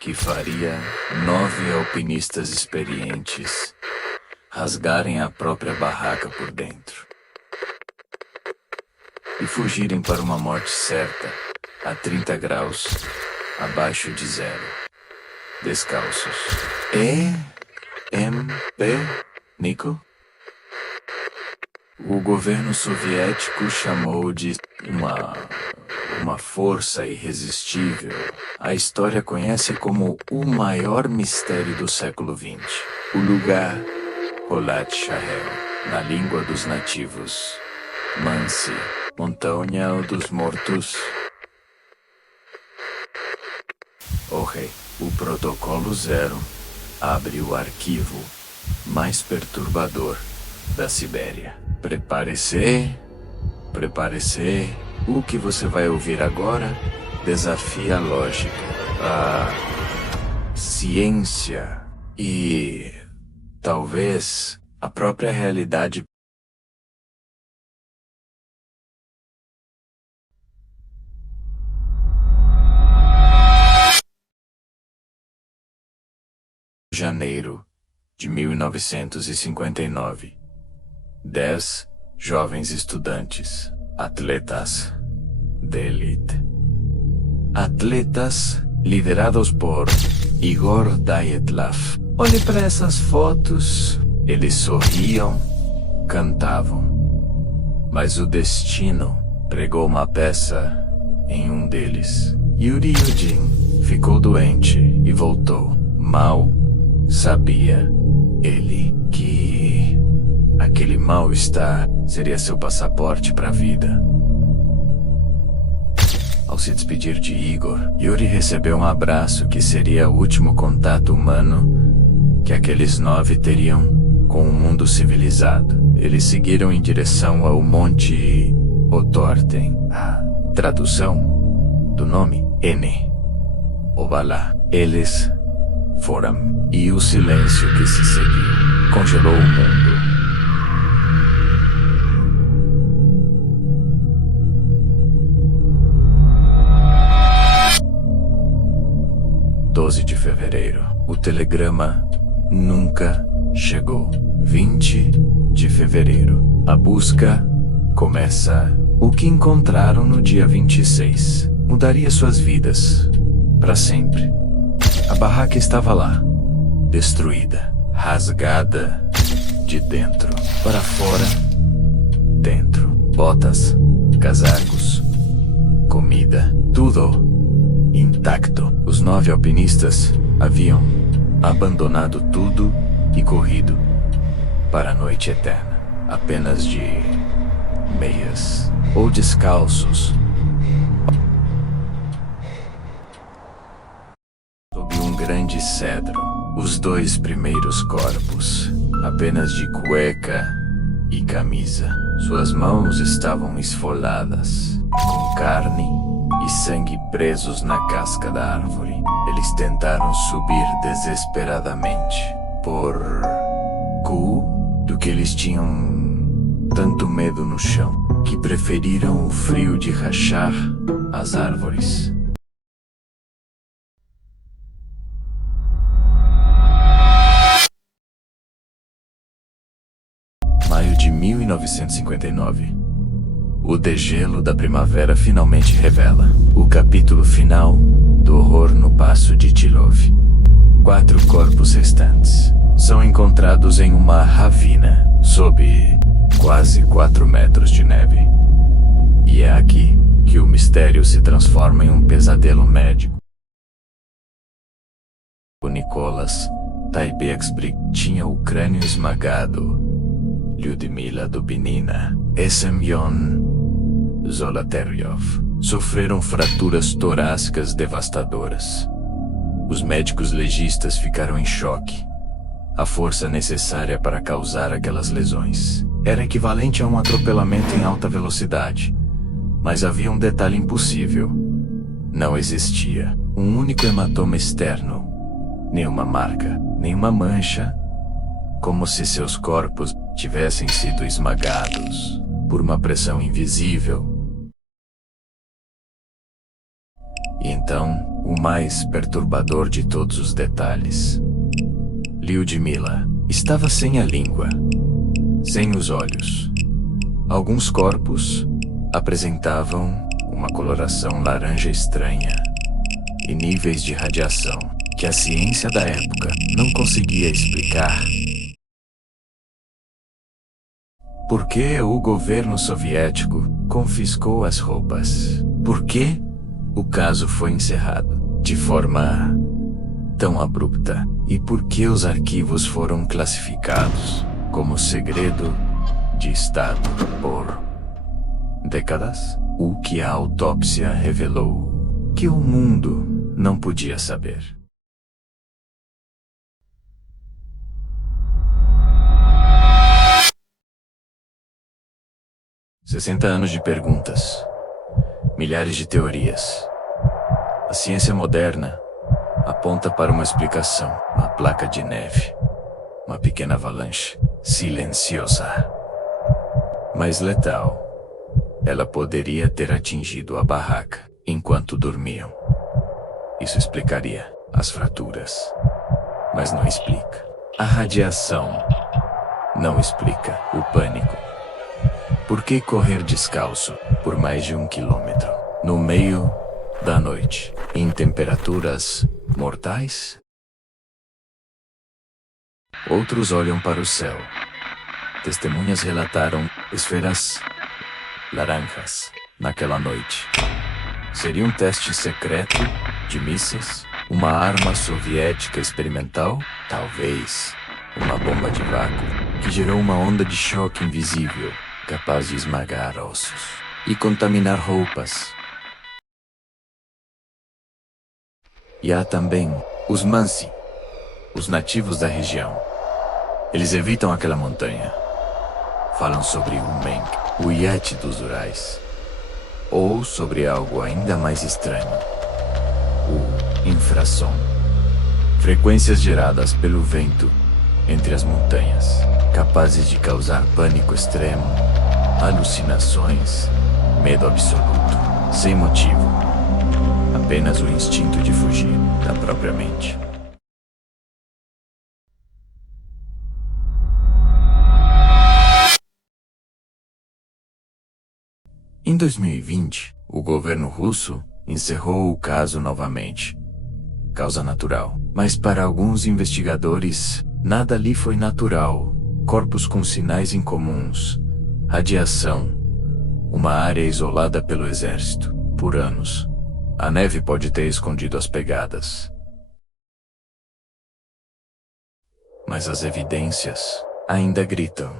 que faria 9 alpinistas experientes rasgarem a própria barraca por dentro e fugirem para uma morte certa a 30 graus abaixo de zero, descalços. Nico? O governo soviético chamou de uma força irresistível. A história conhece como o maior mistério do século XX. O lugar Holat Shahel, na língua dos nativos. Mansi, Montanha dos Mortos. O protocolo 0 abre o arquivo mais perturbador da Sibéria. Prepare-se. O que você vai ouvir agora desafia a lógica, a ciência e talvez a própria realidade. Janeiro de 1959. 10 jovens estudantes, atletas de elite. Atletas liderados por Igor Dyatlov. Olhe para essas fotos. Eles sorriam, cantavam. Mas o destino pregou uma peça em um deles. Yuri Yudin ficou doente e voltou. Mal sabia ele que aquele mal-estar seria seu passaporte para a vida. Ao se despedir de Igor, Yuri recebeu um abraço que seria o último contato humano que aqueles 9 teriam com o mundo civilizado. Eles seguiram em direção ao Monte Otorten. A tradução do nome N. Ovalá. Eles foram, e o silêncio que se seguiu congelou o mundo. De fevereiro. O telegrama nunca chegou. 20 de fevereiro. A busca começa. O que encontraram no dia 26 mudaria suas vidas para sempre. A barraca estava lá, destruída, rasgada de dentro para fora. Dentro, botas, casacos, comida, tudo intacto. Os 9 alpinistas haviam abandonado tudo e corrido para a noite eterna, apenas de meias ou descalços. Sob um grande cedro, os 2 primeiros corpos, apenas de cueca e camisa. Suas mãos estavam esfoladas, com carne e sangue presos na casca da árvore. Eles tentaram subir desesperadamente, por do que eles tinham tanto medo no chão, que preferiram o frio de rachar as árvores. Maio de 1959. O degelo da primavera finalmente revela o capítulo final do horror no Passo de Tilov. 4 corpos restantes são encontrados em uma ravina, sob quase 4 metros de neve. E é aqui que o mistério se transforma em um pesadelo médico. O Nicholas Taibeksbrik tinha o crânio esmagado. Lyudmila Dubinina e Semyon Zolotaryov sofreram fraturas torácicas devastadoras. Os médicos legistas ficaram em choque. A força necessária para causar aquelas lesões era equivalente a um atropelamento em alta velocidade. Mas havia um detalhe impossível. Não existia um único hematoma externo, nenhuma marca, nenhuma mancha, como se seus corpos tivessem sido esmagados por uma pressão invisível. E então então o mais perturbador de todos os detalhes. Lyudmila estava sem a língua, sem os olhos. Alguns corpos apresentavam uma coloração laranja estranha e níveis de radiação que a ciência da época não conseguia explicar. Por que o governo soviético confiscou as roupas? Por que o caso foi encerrado de forma tão abrupta? E por que os arquivos foram classificados como segredo de Estado por décadas? O que a autópsia revelou que o mundo não podia saber. "60 anos de perguntas, milhares de teorias. A ciência moderna aponta para uma explicação, uma placa de neve, uma pequena avalanche, silenciosa, mas letal. Ela poderia ter atingido a barraca enquanto dormiam. Isso explicaria as fraturas, mas não explica. A radiação não explica o pânico. Por que correr descalço por mais de 1 quilômetro, no meio da noite, em temperaturas mortais? Outros olham para o céu. Testemunhas relataram esferas laranjas naquela noite. Seria um teste secreto de mísseis? Uma arma soviética experimental? Talvez uma bomba de vácuo que gerou uma onda de choque invisível, capaz de esmagar ossos e contaminar roupas. E há também os Mansi, os nativos da região. Eles evitam aquela montanha. Falam sobre o Meng, o Yeti dos Urais. Ou sobre algo ainda mais estranho, o infrassom. Frequências geradas pelo vento entre as montanhas, capazes de causar pânico extremo, alucinações, medo absoluto, sem motivo. Apenas o instinto de fugir da própria mente. Em 2020, o governo russo encerrou o caso novamente. Causa natural. Mas para alguns investigadores, nada ali foi natural. Corpos com sinais incomuns, radiação, uma área isolada pelo exército, por anos. A neve pode ter escondido as pegadas. Mas as evidências ainda gritam.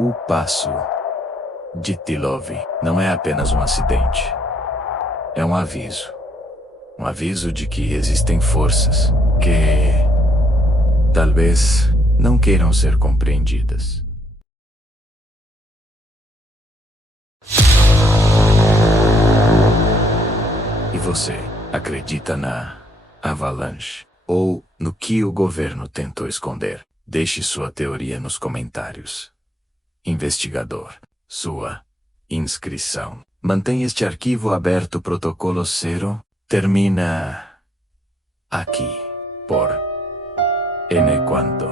O passo de Tilov não é apenas um acidente. É um aviso. Um aviso de que existem forças que talvez não queiram ser compreendidas. E você acredita na avalanche ou no que o governo tentou esconder? Deixe sua teoria nos comentários. Investigador, sua inscrição. Mantenha este arquivo aberto. Protocolo 0 termina aqui por N quanto.